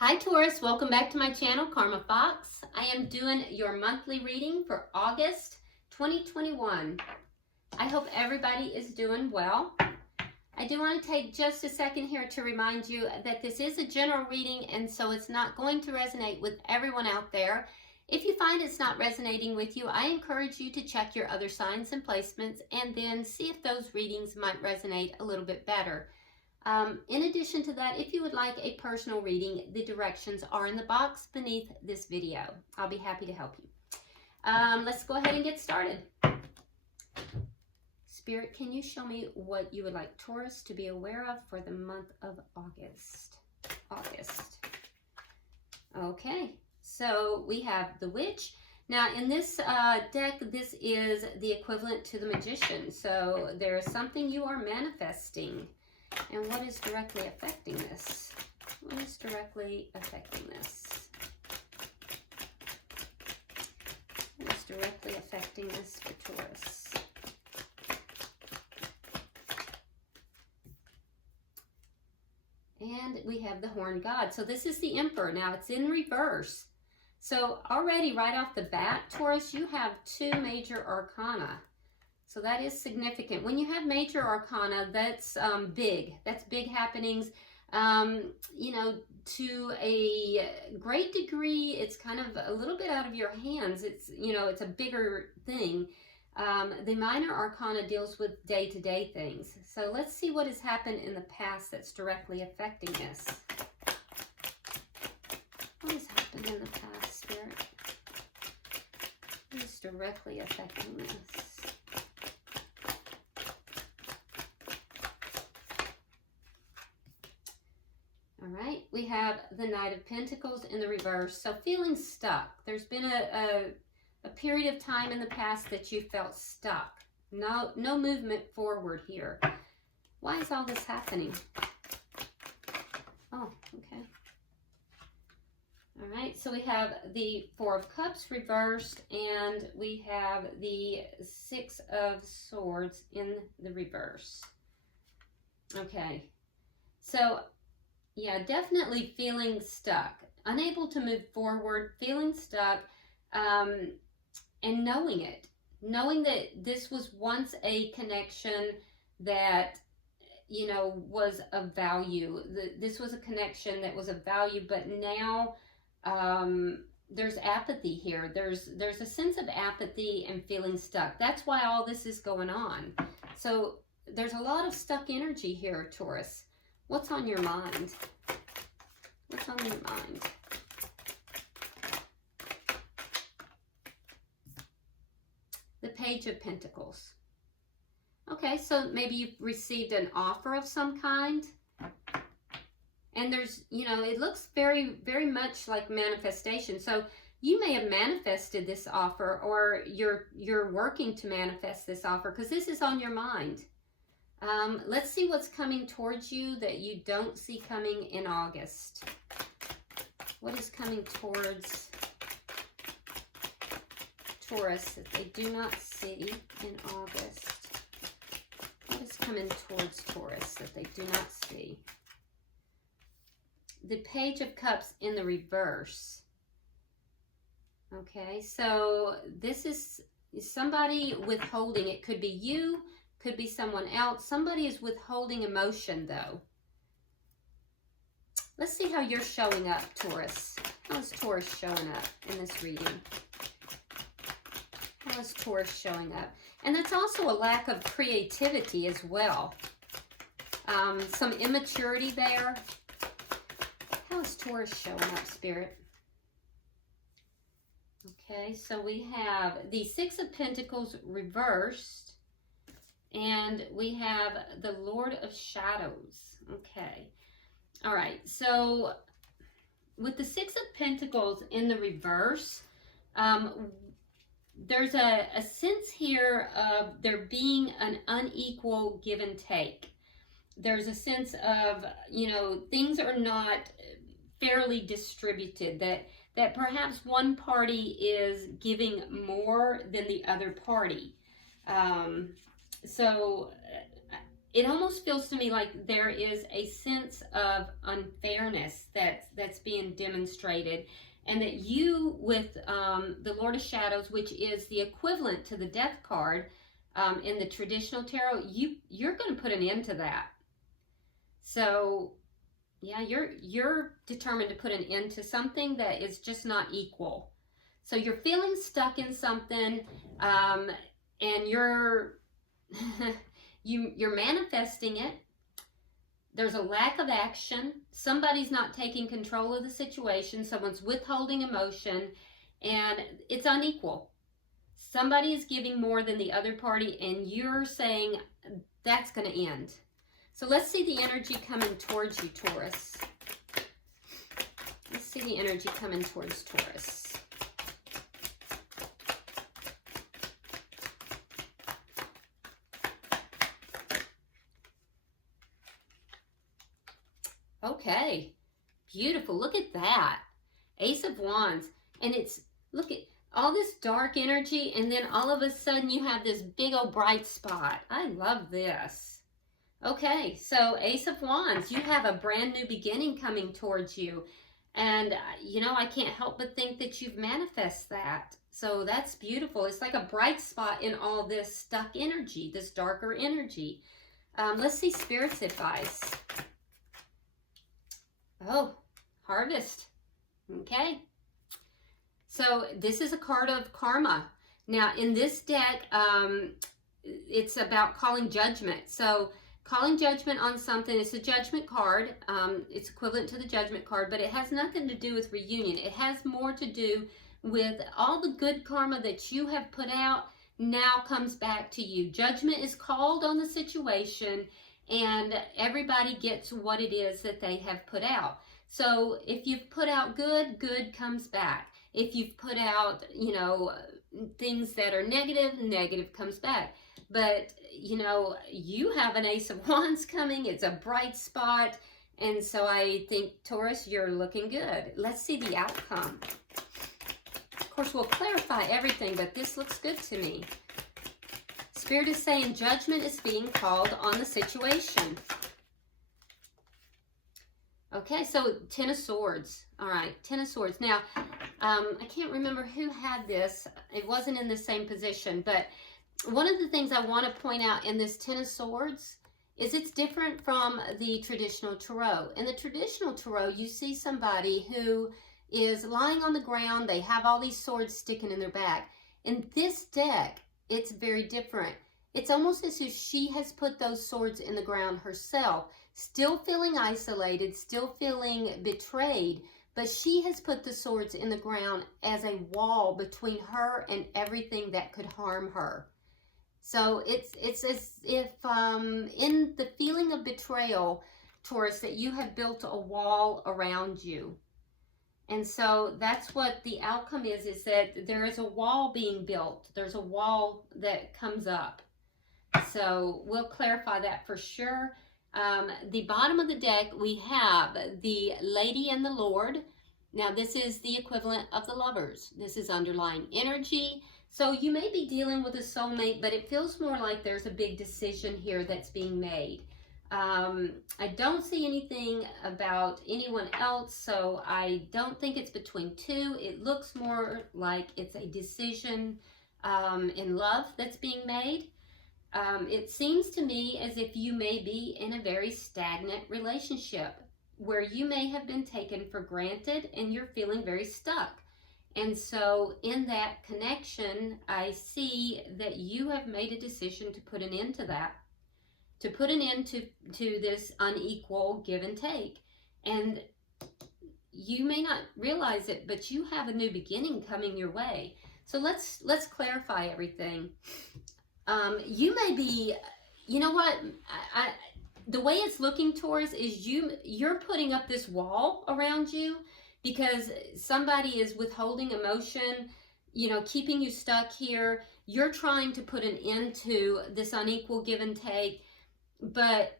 Hi Taurus, welcome back to my channel, Karma Fox. I am doing your monthly reading for August 2021. I hope everybody is doing well. I do want to take just a second here to remind you that this is a general reading, and so it's not going to resonate with everyone out there. If you find it's not resonating with you, I encourage you to check your other signs and placements and then see if those readings might resonate a little bit better. In addition to that, if you would like a personal reading, the directions are in the box beneath this video. I'll be happy to help you. Let's go ahead and get started. Spirit, can you show me what you would like Taurus to be aware of for the month of August? Okay, so we have the Witch. Now in this deck, this is the equivalent to the Magician. So there is something you are manifesting. And what is directly affecting this? What is directly affecting this? What is directly affecting this for Taurus? And we have the Horned God. So this is the Emperor. Now it's in reverse. So already right off the bat, Taurus, you have two major arcana. So that is significant. When you have major arcana, that's big. That's big happenings. You know, to a great degree, it's kind of a little bit out of your hands. It's, you know, it's a bigger thing. The minor arcana deals with day-to-day things. So let's see what has happened in the past that's directly affecting this. What has happened in the past, Spirit? What is directly affecting this? All right, we have the Knight of Pentacles in the reverse. So feeling stuck. There's been a period of time in the past that you felt stuck. No movement forward here. Why is all this happening? Oh, okay. All right, so we have the Four of Cups reversed, and we have the Six of Swords in the reverse. Okay, so yeah, definitely feeling stuck, unable to move forward, feeling stuck, and knowing it. Knowing that this was once a connection that, you know, was of value. This was a connection that was of value, but now there's apathy here. There's a sense of apathy and feeling stuck. That's why all this is going on. So there's a lot of stuck energy here, Taurus. What's on your mind? What's on your mind? The Page of Pentacles. Okay, so maybe you've received an offer of some kind. And there's, you know, it looks very, very much like manifestation. So you may have manifested this offer, or you're working to manifest this offer because this is on your mind. Let's see what's coming towards you that you don't see coming in August. What is coming towards Taurus that they do not see in August? What is coming towards Taurus that they do not see? The Page of Cups in the reverse. Okay, so this is somebody withholding. It could be you. Could be someone else. Somebody is withholding emotion, though. Let's see how you're showing up, Taurus. How is Taurus showing up in this reading? How is Taurus showing up? And that's also a lack of creativity as well. Some immaturity there. How is Taurus showing up, Spirit? Okay, so we have the Six of Pentacles reversed. And we have the Lord of Shadows. Okay. All right. So with the Six of Pentacles in the reverse, there's a sense here of there being an unequal give and take. There's a sense of, you know, things are not fairly distributed, that perhaps one party is giving more than the other party. So it almost feels to me like there is a sense of unfairness that's being demonstrated, and that you, with the Lord of Shadows, which is the equivalent to the Death card in the traditional tarot, you're going to put an end to that. So yeah, you're determined to put an end to something that is just not equal. So you're feeling stuck in something, and you're you're manifesting it. There's a lack of action. Somebody's not taking control of the situation. Someone's withholding emotion, and it's unequal. Somebody is giving more than the other party, and you're saying that's going to end. So let's see the energy coming towards you, Taurus. Let's see the energy coming towards Taurus. Okay, beautiful. Look at that. Ace of Wands. And it's, look at all this dark energy, and then all of a sudden you have this big old bright spot. I love this. Okay, so Ace of Wands, you have a brand new beginning coming towards you. And, you know, I can't help but think that you've manifested that. So that's beautiful. It's like a bright spot in all this stuck energy, this darker energy. Let's see Spirit's advice. Oh, Harvest. Okay. So this is a card of karma. Now in this deck, it's about calling judgment. So calling judgment on something, it's a judgment card. It's equivalent to the judgment card, but it has nothing to do with reunion. It has more to do with all the good karma that you have put out now comes back to you. Judgment is called on the situation, and everybody gets what it is that they have put out. So if you've put out good, good comes back. If you've put out, you know, things that are negative, negative comes back. But, you know, you have an Ace of Wands coming. It's a bright spot. And so I think, Taurus, you're looking good. Let's see the outcome. Of course, we'll clarify everything, but this looks good to me. Spirit is saying judgment is being called on the situation. Okay, so Ten of Swords. All right, Ten of Swords. Now, I can't remember who had this. It wasn't in the same position, but one of the things I want to point out in this Ten of Swords is it's different from the traditional tarot. In the traditional tarot, you see somebody who is lying on the ground. They have all these swords sticking in their back. In this deck, it's very different. It's almost as if she has put those swords in the ground herself, still feeling isolated, still feeling betrayed, but she has put the swords in the ground as a wall between her and everything that could harm her. So it's as if in the feeling of betrayal, Taurus, that you have built a wall around you. And so that's what the outcome is that there is a wall being built. There's a wall that comes up. So we'll clarify that for sure. The bottom of the deck, we have the Lady and the Lord. Now this is the equivalent of the Lovers. This is underlying energy. So you may be dealing with a soulmate, but it feels more like there's a big decision here that's being made. I don't see anything about anyone else, so I don't think it's between two. It looks more like it's a decision in love that's being made. It seems to me as if you may be in a very stagnant relationship where you may have been taken for granted and you're feeling very stuck. And so in that connection, I see that you have made a decision to put an end to that, to put an end to this unequal give and take. And you may not realize it, but you have a new beginning coming your way. So let's clarify everything. You may be, you know what, the way it's looking towards is you're putting up this wall around you because somebody is withholding emotion, you know, keeping you stuck here. You're trying to put an end to this unequal give and take, but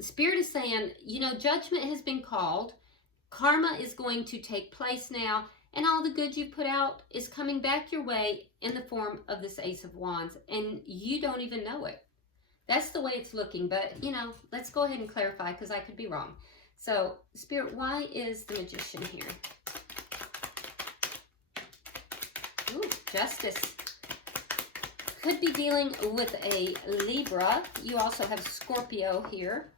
Spirit is saying, you know, judgment has been called. Karma is going to take place now, and all the good you put out is coming back your way in the form of this Ace of Wands, and you don't even know it. That's the way it's looking, but, you know, let's go ahead and clarify because I could be wrong. So, Spirit, why is the Magician here? Ooh, Justice. Could be dealing with a Libra. You also have Scorpio here.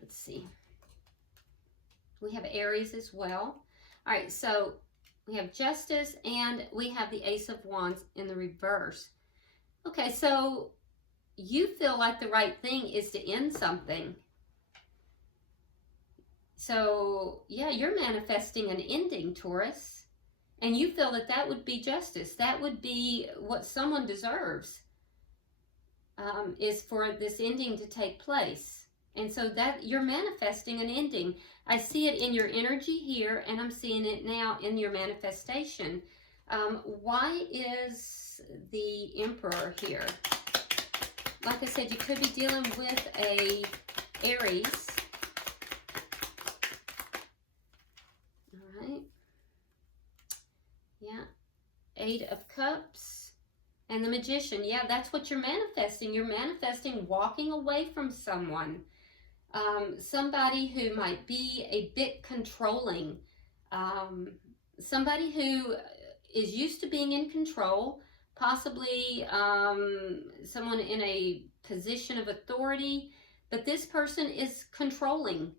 Let's see. We have Aries as well. All right, so we have Justice and we have the Ace of Wands in the reverse. Okay, so you feel like the right thing is to end something. So, yeah, you're manifesting an ending, Taurus. And you feel that that would be justice. That would be what someone deserves, is for this ending to take place. And so that you're manifesting an ending. I see it in your energy here, and I'm seeing it now in your manifestation. Why is the Emperor here? Like I said, you could be dealing with a Aries. All right. Yeah. 8 of Cups. And the Magician. Yeah, that's what you're manifesting. You're manifesting walking away from someone. Somebody who might be a bit controlling. Somebody who is used to being in control. Possibly someone in a position of authority. But this person is controlling.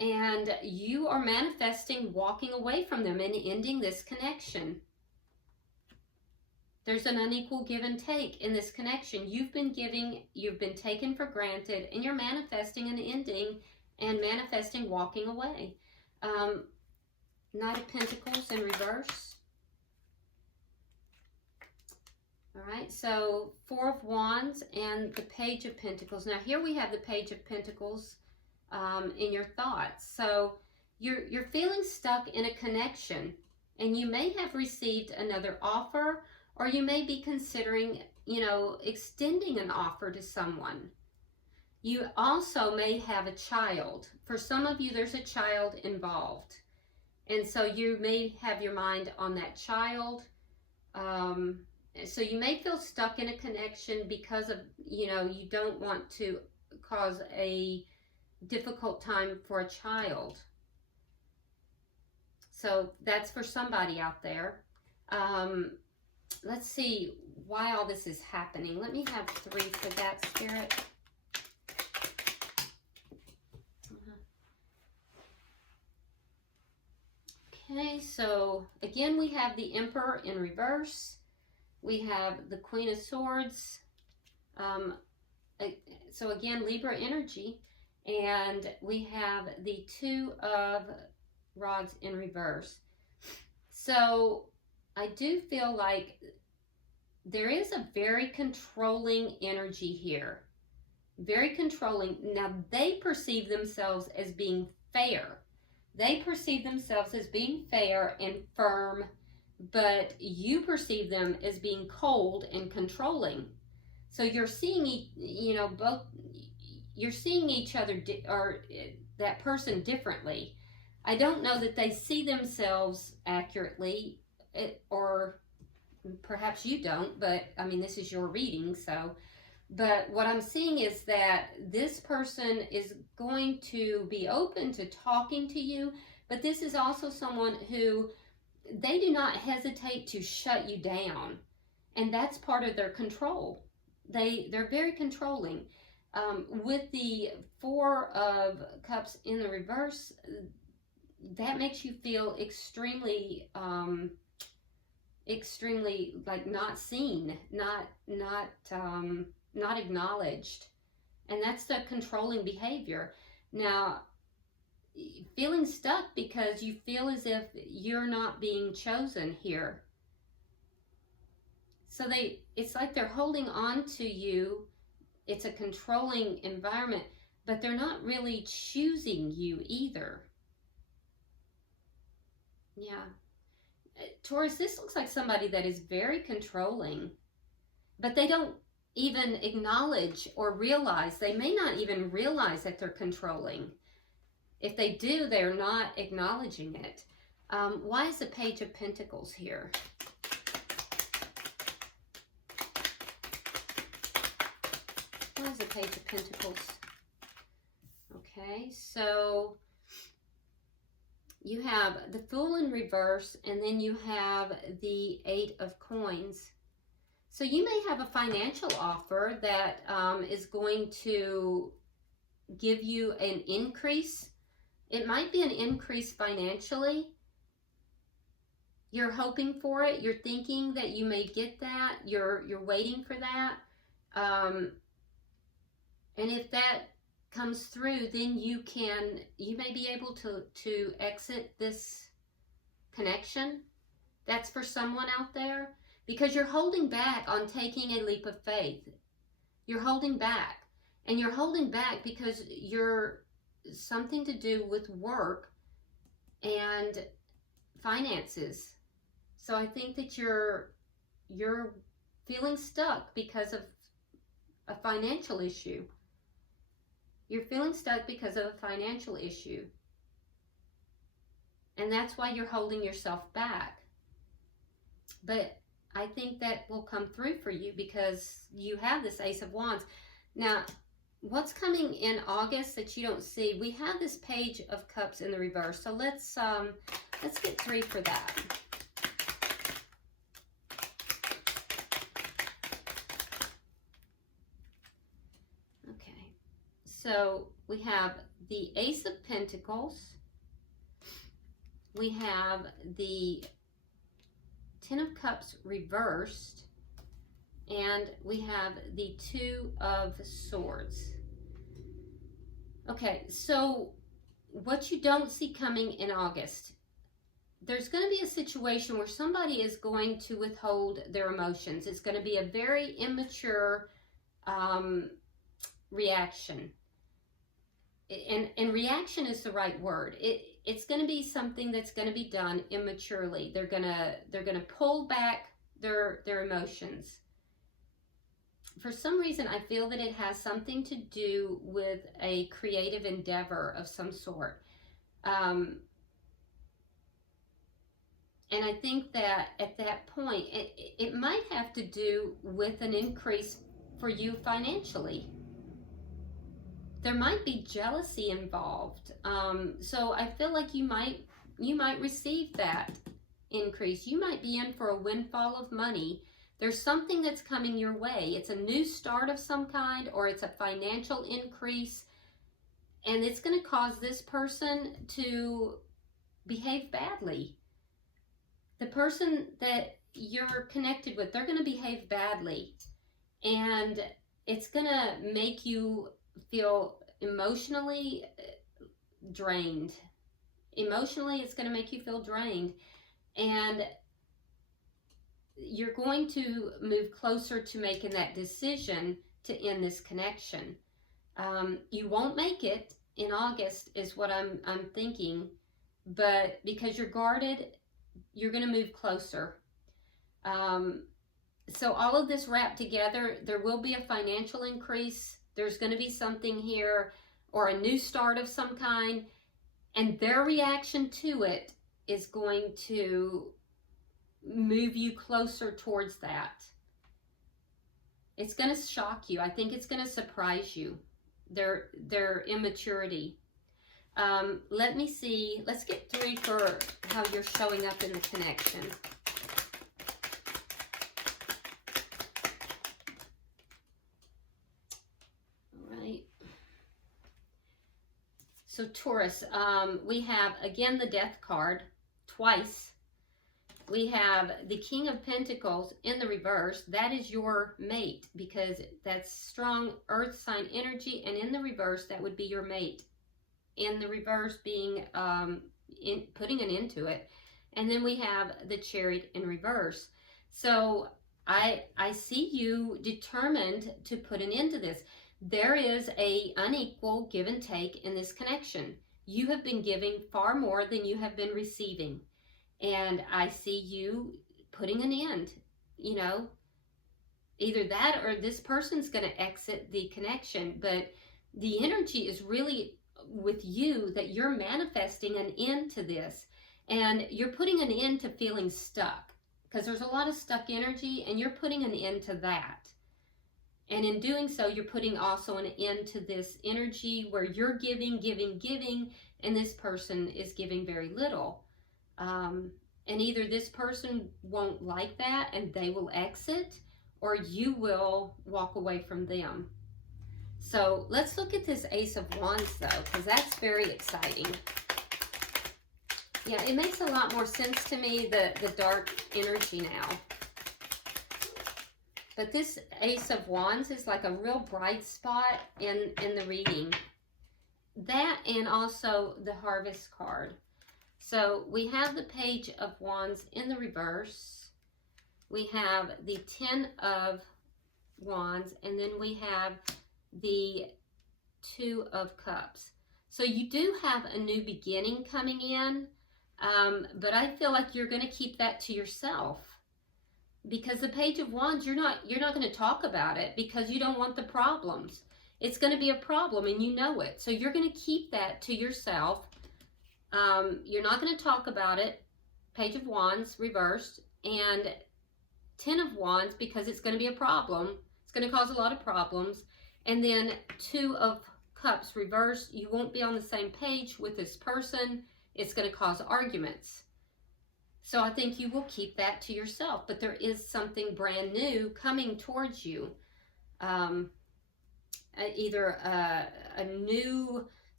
And you are manifesting walking away from them and ending this connection. There's an unequal give and take in this connection. You've been giving, you've been taken for granted, and you're manifesting an ending and manifesting walking away. Knight of Pentacles in reverse. All right, so 4 of Wands and the Page of Pentacles. Now here we have the Page of Pentacles in your thoughts. So you're feeling stuck in a connection, and you may have received another offer, or you may be considering, you know, extending an offer to someone. You also may have a child. For some of you, there's a child involved. And so you may have your mind on that child. So you may feel stuck in a connection because of, you know, you don't want to cause a difficult time for a child. So that's for somebody out there. Let's see why all this is happening. Let me have 3 for that, Spirit. Okay, so again, we have the Emperor in reverse. We have the Queen of Swords. So again, Libra energy. And we have the 2 of Rods in reverse. So I do feel like there is a very controlling energy here. Very controlling. Now, they perceive themselves as being fair. They perceive themselves as being fair and firm, but you perceive them as being cold and controlling. So you're seeing, you know, both, you're seeing each other, or that person differently. I don't know that they see themselves accurately, or perhaps you don't, but I mean, this is your reading, so. But what I'm seeing is that this person is going to be open to talking to you, but this is also someone who, they do not hesitate to shut you down. And that's part of their control. They're very controlling. With the 4 of Cups in the reverse, that makes you feel extremely, extremely like not seen, not acknowledged. And that's the controlling behavior. Now, feeling stuck because you feel as if you're not being chosen here. So it's like they're holding on to you. It's a controlling environment, but they're not really choosing you either. Yeah. Taurus, this looks like somebody that is very controlling, but they don't even acknowledge or realize. They may not even realize that they're controlling. If they do, they're not acknowledging it. Why is the Page of Pentacles here? has the Page of Pentacles? Okay, so you have the Fool in reverse, and then you have the Eight of Coins. So you may have a financial offer that is going to give you an increase. It might be an increase financially. You're hoping for it. You're thinking that you may get that. You're waiting for that. And if that comes through, then you may be able to exit this connection. That's for someone out there, because you're holding back on taking a leap of faith. You're holding back, and you're holding back because you're something to do with work and finances. So I think that you're feeling stuck because of a financial issue. You're feeling stuck because of a financial issue. And that's why you're holding yourself back. But I think that will come through for you because you have this Ace of Wands. Now, what's coming in August that you don't see? We have this Page of Cups in the reverse. So let's get 3 for that. So we have the Ace of Pentacles, we have the Ten of Cups reversed, and we have the Two of Swords. Okay, so what you don't see coming in August, there's going to be a situation where somebody is going to withhold their emotions. It's going to be a very immature reaction. And reaction is the right word. It's going to be something that's going to be done immaturely. They're gonna pull back their emotions. For some reason, I feel that it has something to do with a creative endeavor of some sort. And I think that at that point, it might have to do with an increase for you financially. There might be jealousy involved. So I feel like you might receive that increase. You might be in for a windfall of money. There's something that's coming your way. It's a new start of some kind, or it's a financial increase. And it's going to cause this person to behave badly. The person that you're connected with, they're going to behave badly. And it's going to make you feel emotionally drained. Emotionally, it's going to make you feel drained. And you're going to move closer to making that decision to end this connection. You won't make it in August is what I'm thinking. But because you're guarded, you're going to move closer. So all of this wrapped together, there will be a financial increase. There's going to be something here, or a new start of some kind, and their reaction to it is going to move you closer towards that. It's going to shock you. I think it's going to surprise you, their immaturity. Let me see. Let's get 3 for how you're showing up in the connection. So Taurus, we have, again, the Death card twice. We have the King of Pentacles in the reverse. That is your mate, because that's strong earth sign energy. And in the reverse, that would be your mate. In the reverse being putting an end to it. And then we have the Chariot in reverse. So I see you determined to put an end to this. There is a unequal give and take in this connection. You have been giving far more than you have been receiving. And I see you putting an end, you know, either that or this person's going to exit the connection. But the energy is really with you that you're manifesting an end to this. And you're putting an end to feeling stuck, because there's a lot of stuck energy, and you're putting an end to that. And in doing so, you're putting also an end to this energy where you're giving, and this person is giving very little. And either this person won't like that and they will exit, or you will walk away from them. So let's look at this Ace of Wands though, because that's very exciting. Yeah, it makes a lot more sense to me, the dark energy now. But this Ace of Wands is like a real bright spot in the reading. That, and also the Harvest card. So we have the Page of Wands in the reverse. We have the Ten of Wands, and then we have the Two of Cups. So you do have a new beginning coming in, but I feel like you're going to keep that to yourself. Because the Page of Wands, you're not going to talk about it because you don't want the problems. It's going to be a problem and you know it. So you're going to keep that to yourself. You're not going to talk about it. Page of Wands reversed, and Ten of Wands, because it's going to be a problem. It's going to cause a lot of problems. And then Two of Cups reversed. You won't be on the same page with this person. It's going to cause arguments. So I think you will keep that to yourself, but there is something brand new coming towards you. Either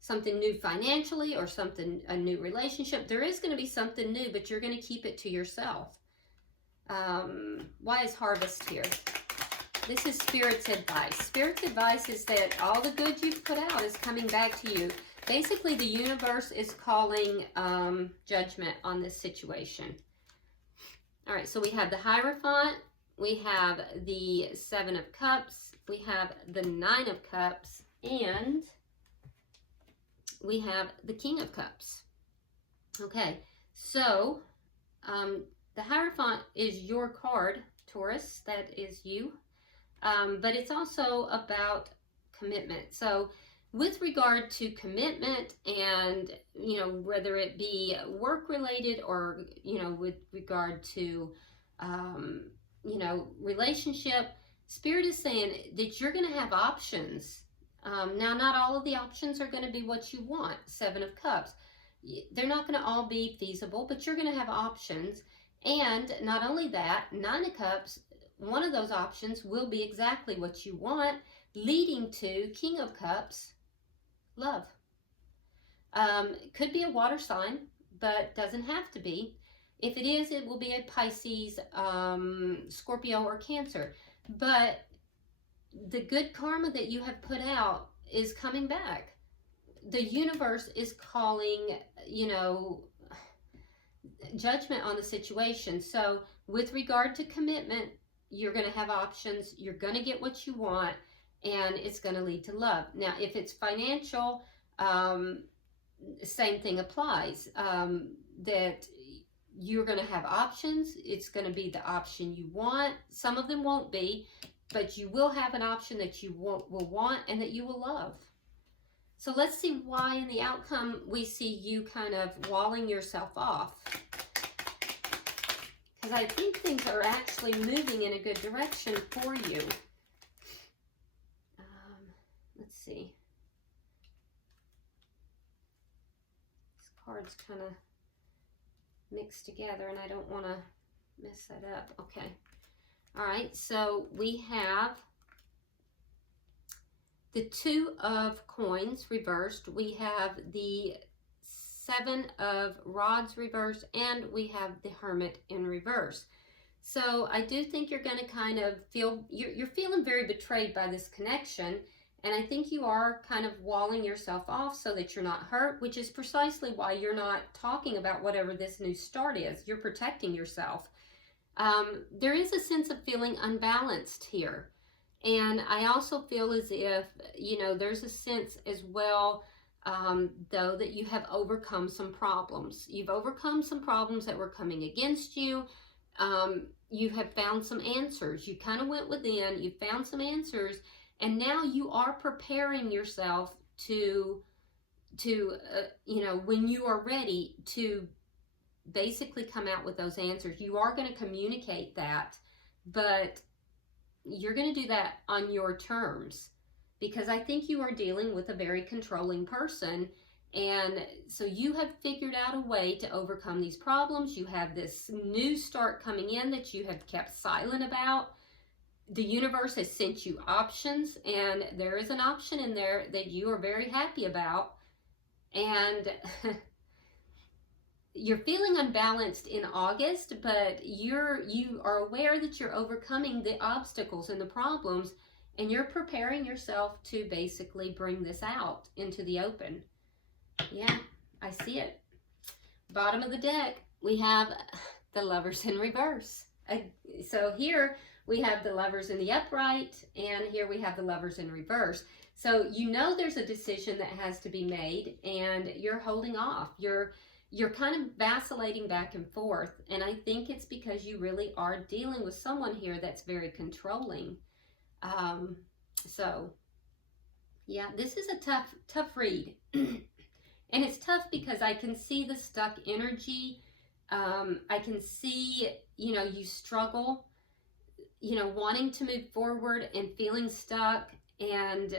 something new financially, or a new relationship. There is going to be something new, but you're going to keep it to yourself. Why is Harvest here? This is Spirit's advice. Spirit's advice is that all the good you've put out is coming back to you. Basically, the universe is calling judgment on this situation. All right, so we have the Hierophant, we have the Seven of Cups, we have the Nine of Cups, and we have the King of Cups. Okay, so the Hierophant is your card, Taurus. That is you. But it's also about commitment. So with regard to commitment, and, you know, whether it be work related or, you know, with regard to, you know, relationship, Spirit is saying that you're going to have options. Now, not all of the options are going to be what you want. Seven of Cups. They're not going to all be feasible, but you're going to have options. And not only that, Nine of Cups, one of those options will be exactly what you want, leading to King of Cups, love. Could be a water sign, but doesn't have to be. If it is, it will be a Pisces, Scorpio, or Cancer. But the good karma that you have put out is coming back. The universe is calling, you know, judgment on the situation. So with regard to commitment, you're going to have options. You're going to get what you want, and it's going to lead to love. Now, if it's financial, same thing applies. That you're going to have options. It's going to be the option you want. Some of them won't be, but you will have an option that you will want and that you will love. So let's see why in the outcome we see you kind of walling yourself off. Because I think things are actually moving in a good direction for you. Let's see. These cards kind of mixed together, and I don't want to mess that up. Okay. All right, so we have the Two of Coins reversed. We have the Seven of Rods reversed, and we have the Hermit in reverse. So I do think you're going to kind of feel, you're feeling very betrayed by this connection, and I think you are kind of walling yourself off so that you're not hurt, which is precisely why you're not talking about whatever this new start is. You're protecting yourself. There is a sense of feeling unbalanced here. And I also feel as if, you know, there's a sense as well, though, that you have overcome some problems. You've overcome some problems that were coming against you. You have found some answers. You kind of went within, you found some answers, and now you are preparing yourself to you know, when you are ready to basically come out with those answers. You are going to communicate that, but you're going to do that on your terms, because I think you are dealing with a very controlling person. And so you have figured out a way to overcome these problems. You have this new start coming in that you have kept silent about. The universe has sent you options, and there is an option in there that you are very happy about. And you're feeling unbalanced in August, but you are aware that you're overcoming the obstacles and the problems, and you're preparing yourself to basically bring this out into the open. Yeah, I see it. Bottom of the deck, we have the Lovers in reverse. So here we have the Lovers in the upright, and here we have the Lovers in reverse. So you know there's a decision that has to be made, and you're holding off. You're kind of vacillating back and forth, and I think it's because you really are dealing with someone here that's very controlling. So yeah, this is a tough read. And it's tough because I can see the stuck energy. I can see, you struggle, wanting to move forward and feeling stuck. And,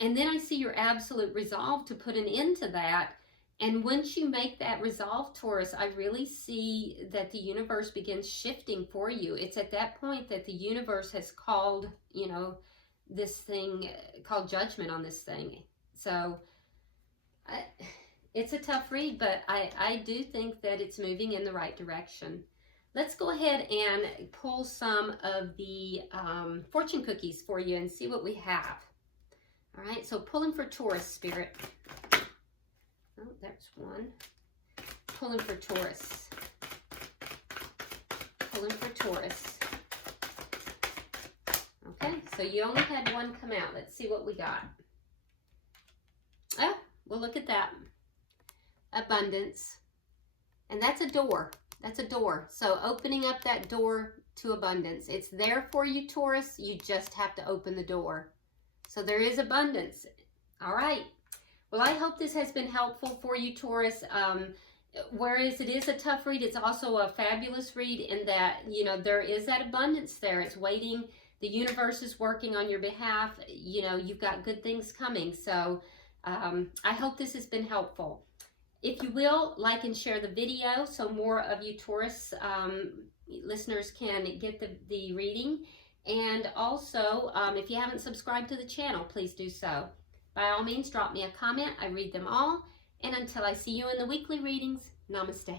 and then I see your absolute resolve to put an end to that. And once you make that resolve, Taurus, I really see that the universe begins shifting for you. It's at that point that the universe has called, this thing, called judgment on this thing. So it's a tough read, but I do think that it's moving in the right direction. Let's go ahead and pull some of the fortune cookies for you and see what we have. All right, so pulling for Taurus, Spirit. Oh, that's one. Pulling for Taurus. Pulling for Taurus. Okay, so you only had one come out. Let's see what we got. Oh, well, look at that. Abundance. And that's a door. That's a door. So opening up that door to abundance. It's there for you, Taurus. You just have to open the door. So there is abundance. All right. Well, I hope this has been helpful for you, Taurus. Whereas it is a tough read, it's also a fabulous read in that, there is that abundance there. It's waiting. The universe is working on your behalf. You've got good things coming. So I hope this has been helpful. If you will, like and share the video so more of you Taurus listeners can get the reading. And also, if you haven't subscribed to the channel, please do so. By all means, drop me a comment. I read them all. And until I see you in the weekly readings, namaste.